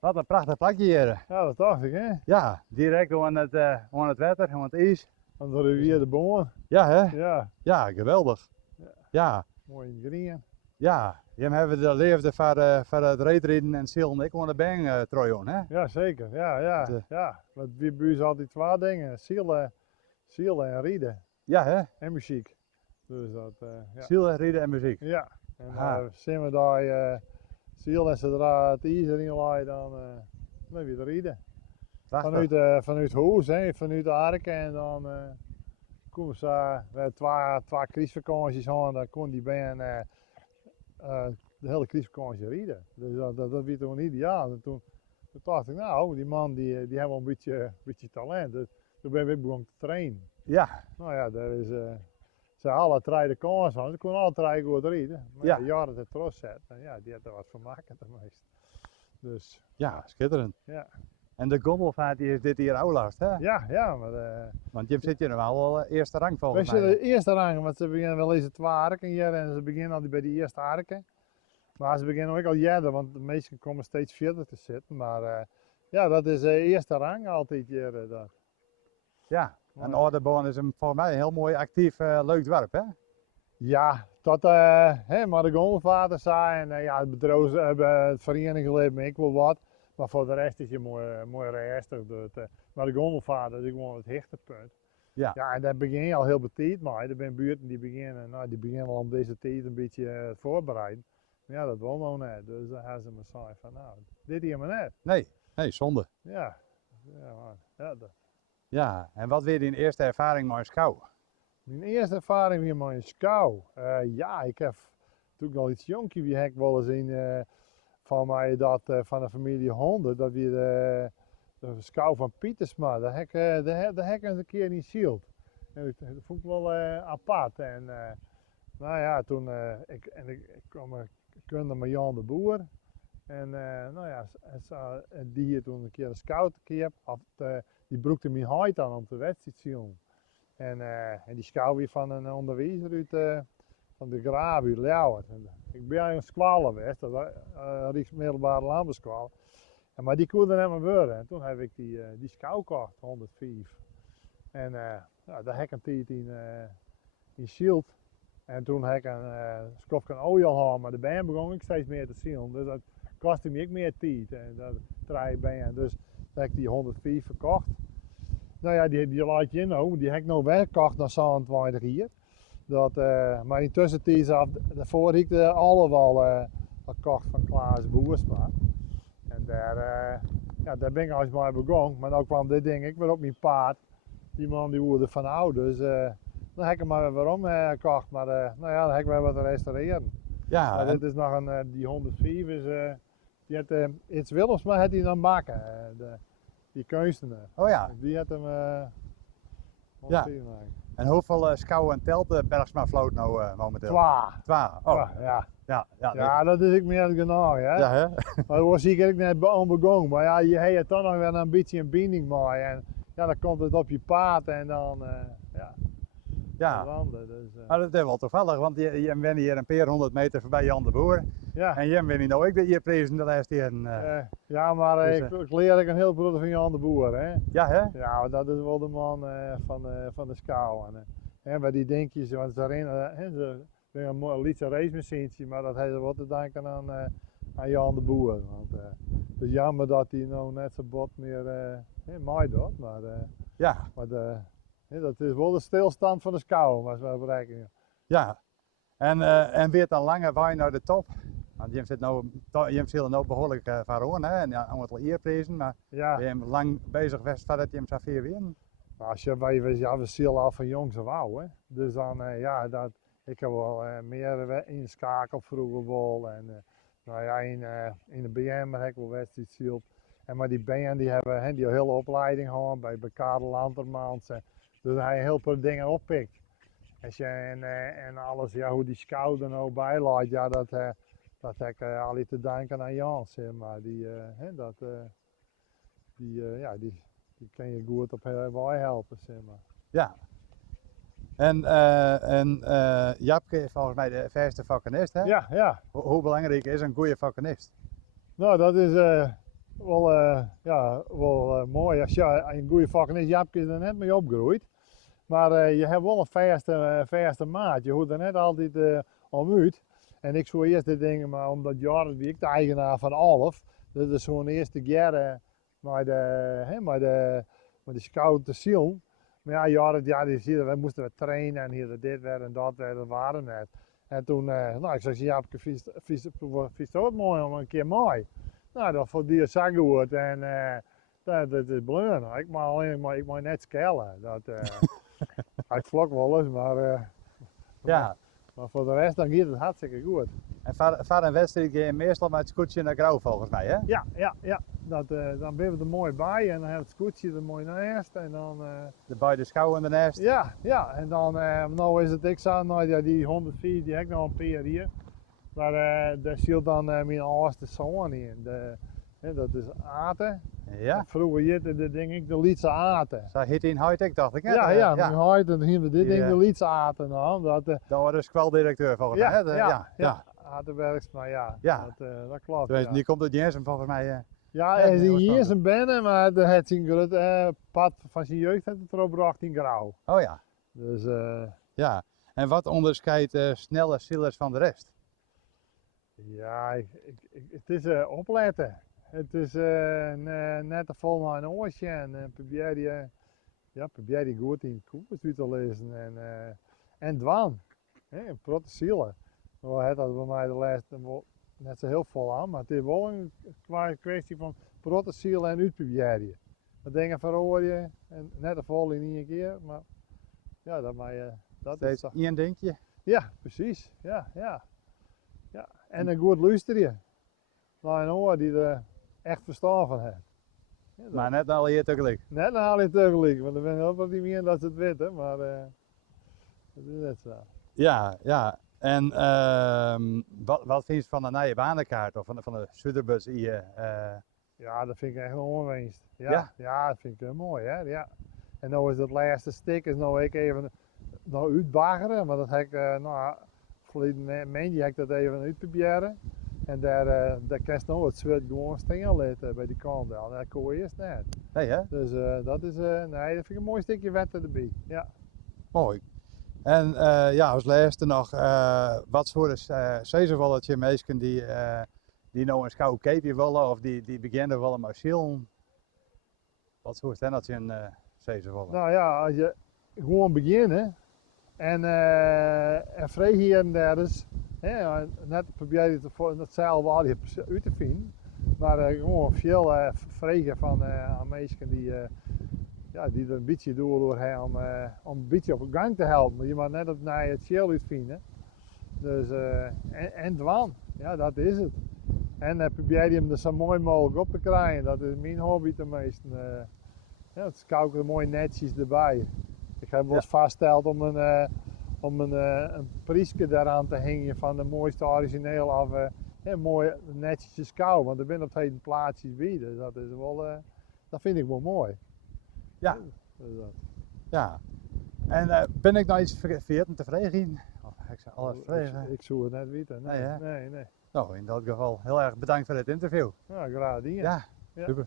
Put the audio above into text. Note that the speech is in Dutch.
Wat een prachtig plekje hier. Ja, dat dacht ik, hè? Ja, direct aan het water, aan het ijs. Aan de rivier de Boon. Ja, hè? Ja, Ja, geweldig. Ja. Ja, mooi in green. ja. Je hebben de leefde voor het reetrijden en zeilen ik aan de bang trojon, hè? Ja, zeker. Ja. Want we buizen altijd twee dingen. Zielen en rieden. Ja, hè? En muziek. Dus dat, ja. Zeilen, rijden en muziek. Ja. En Aha. zien we daar ziel en zodra het ijs erin laait, dan weer rieden. Prachtig. Vanuit huis, hè, vanuit de Arken en dan komen ze, we hebben twee kriesvakanties aan, dan kon die band de hele kriesvakantie rijden. Dus dat was toen ideaal. En toen dacht ik, nou, die man die heeft wel een beetje talent. Dus toen ben ik begonnen te trainen. Ja, Nou ja, daar is, ze alle drie de kans aan, ze konden alle drie goed rijden. Maar Ja. ja, jaren te trots zetten, en ja, die had er wat van maken tenminste. Dus ja, schitterend. ja. En de gondelvaart die is dit hier ook last, hè? Ja, maar Want je zit hier nog wel eerste rang wij volgens zitten mij. de eerste rang, want ze beginnen wel eens twee arken hier en ze beginnen altijd bij de eerste arken. Maar ze beginnen ook al jaren, want de meesten komen steeds verder te zitten. Maar ja, dat is de eerste rang altijd hier. Daar. Ja, en Ouderbaan is volgens mij een heel mooi actief, leuk dorp, hè? Ja, dat maar de gondelvaart zijn en ja, het bedrijf, het verenigingsleven ik wel wat. Maar voor de rest is je mooi rustig. Maar de gondelvaart is gewoon het hechtepunt. Ja. Ja, en daar begin je al heel betijd mee. Er zijn buurten die beginnen al om deze tijd een beetje voorbereiden. Maar ja, dat wil nog net. Dus dan gaan ze me zeggen van nou, dit hier maar net. Nee, zonde. Ja, maar, ja Ja, en wat weer die eerste ervaring met een schouw? Mijn eerste ervaring weer met een schouw. Ja, ik heb natuurlijk al iets jonkje wie heb ik wel eens in van mij dat van de familie Honden, dat weer de schouw van Pietersma, daar heb ik eens een keer in Schild. En dat vond ik wel apart. En nou ja, toen ik kende met Jan de Boer. En nou ja, die hier toen een keer een scout die broekte mijn huid aan om de wedstrijd te zien. En die schouw weer van een onderwijzer uit van de Graaf uit Ljouwert. Ik ben een squale geweest, dat was Rijksmiddelbare Landbouwschool. Maar die kon er niet meer worden. En toen heb ik die schouw gekocht, 105. En nou, daar heb ik een tijd in Schild. En toen heb ik een schopje olie gehad, maar de band begon ik steeds meer te zien. Dus dat kostte me ook meer tijd. En dat draai band. Dus toen heb ik die 105 verkocht. Nou ja, die laat je in nou, die heb ik nou weggekocht naar 27 hier. Maar in tussentijd, daarvoor heb ik de allemaal gekocht van Klaas Boersma. En daar ben ik als maar begonnen. Maar dan kwam dit ding, ik weer op mijn paard. Die man die hoorde van oud, dus dan heb ik hem maar weer omgekocht. Maar nou ja, dan heb ik weer wat te restaureren. Ja, Maar dit is nog een, die 105 is, die had iets Willems, maar had hij dan bakken. Die kunstenaar. oh ja. Die had hem Ja. En hoeveel schouwen telt de Bergsma Vloot nou momenteel? Twa. Oh, Ja. ja, Ja, dat is ik meer dan genoeg, hè. ja, hè? Maar dat was ik net onbegonnen. Maar ja, je hebt dan nog weer een beetje een binding mee. En ja, dan komt het op je paard en dan, Ja. landen. Dus, Maar dat is wel toevallig, want je bent hier een paar 100 meter voorbij Jan de Boer. ja. En je bent nou ook de hier prezen de laatste jaren. Ja, maar dus, ik leer ik een heel broeder van Jan de Boer, hè. Ja, hè? Ja, dat is wel de man van de schouw. En bij die dingetjes, want ze hebben een mooi lietse racemachientje, maar dat heeft wel te danken aan Jan de Boer. Want het is jammer dat hij nou net zo bot meer mooi doet, maar, Ja, dat is wel de stilstand van de schouw, als we bereiken. ja. En weer een lange waai naar de top. Want je zit er nou behoorlijk van hè? En ja, aan het eer prezen, maar Ja. je bent lang bezig geweest voordat je hem zou weer winnen. Maar als we zien al van jongs af oud, hè. Dus dan, ik heb wel meer inschakeld vroeger wel. En nou ja, in de BM heb ik wel wedstrijd zield. Maar die BM die hebben die hele opleiding gehad bij Karel Lantermans. Dus hij heel veel dingen oppikt. En alles, ja, hoe die scout er nou bij laat, ja, dat heb ik al te danken aan Jans. Maar die kan je goed op wij helpen, zeg maar. Ja. En Japke is volgens mij de verste vakkenist, hè? Ja. Hoe belangrijk is een goede vakkenist? Nou, dat is wel mooi. Als je een goede vakkenist hebt, kun je er net mee opgroeid. Maar je hebt wel een vaste maat. Je hoort er net altijd om uit. En ik zou eerst dit dingen, maar omdat Jorrit, wie ik de eigenaar van Alf, dat is zo'n eerste keer met de scout te zielen. Maar ja, Jorrit, ja, die zie je, we moesten wat trainen en hier dit werd en dat werd, dat waren net. En toen, nou, ik zei, ja, vies ook mooi om een keer mooi. Nou, dat vond die zo goed en dat is belangrijk, maar alleen ik mag net scalen. Dat, hij vlak wel eens, maar, Ja. maar voor de rest dan gaat het hartstikke goed. En voor een wedstrijd ga je meestal met het scootje naar Grauw volgens mij, hè? Ja. Dat, dan ben we er mooi bij en dan heeft het scootje er mooi naast en dan... De beide schouwen ernaast. Ja, en dan nou is het ik zo, nou ja, die 104 die heb ik nog een paar hier. Maar daar zit dan mijn oudste zoon in. Dat is Aten. Ja. Vroeger heette dit denk ik de Lietse Aten. Zo heet hij in Huid, dacht ik. Hè? Ja, mijn huid en hier we dit ding de Lietse Aten. Nou, dat Dat was de kwaldirecteur volgens mij. Hè? ja. Atenbergsma, ja. Ja. Dat klopt. Dus Ja, die komt uit Jensen volgens mij. ja ja, hij is nee, hier was zijn binnen, maar hij heeft zijn pad van zijn jeugd heeft het erop gebracht in Grauw. Oh ja. Dus Ja. En wat onderscheidt snelle Silas van de rest? ja, het is opletten. Het is net te vol naar een oortje en probeer je goed in de koers uit te lezen en dwaan. En protestielen. Nou, het dat bij mij de laatste net zo heel vol aan, maar het is wel een kwestie van protestielen en uitproberen. Wat dingen verhoor je en net te vol in één keer, maar ja, dat is Steeds toch. één dingetje. Ja, precies. Ja. En een goed luisteren. Naar een oor die er echt verstand van heeft. Ja, Maar net al hier tegelijk. net een haal je tegelijk, want er zijn ook wat die meer dat ze het weten, maar dat is net zo. Ja. En wat vind je van de nieuwe banenkaart of van de Zuiderbus hier? Ja, dat vind ik echt een onwinst. Ja? Ja, dat vind ik mooi, hè. Ja. En nou is dat laatste stuk is nou ik even nou uitbaggeren, maar dat heb ik, verleden maand heb ik dat even uitproberen. En daar kan je nou het zwart gewoon staan laten bij die kant. En dat kon je eerst net. Nee hè? Dus dat is, nee, dat vind ik een mooi stukje wetten erbij. Ja. Mooi. En ja, als laatste nog, wat soort zezenwalletje mensen die nou een schouw keepje willen of die beginnen willen met zielen? Wat soort zijn dat je een zezenwallen? Nou ja, als je gewoon beginnen en vrij hier en daar is, net probeer je hetzelfde al uit te vinden, maar gewoon veel vragen van aan mensen die er een beetje door hebben om een beetje op gang te helpen. Je moet net op naar het chill uitvinden. Dus, en dwan, ja dat is het. En probeer je hem er zo mooi mogelijk op te krijgen, dat is mijn hobby ten meeste. Ja, het is koken mooi netjes erbij. Ik heb wel eens vastgesteld om een priesje daaraan te hangen van de mooiste origineel af. Mooi netjes kou, want er zijn op het hele plaatsjes bij, dus dat is wel, dat vind ik wel mooi. Ja. Dus dat. Ja. En ben ik nou iets vergeten te vragen? Of ik zou alles vragen? Ik zou het net weten. Nee, hè? Nee. Nou, in dat geval heel erg bedankt voor het interview. Nou, graag gedaan. Ja, Ja. super.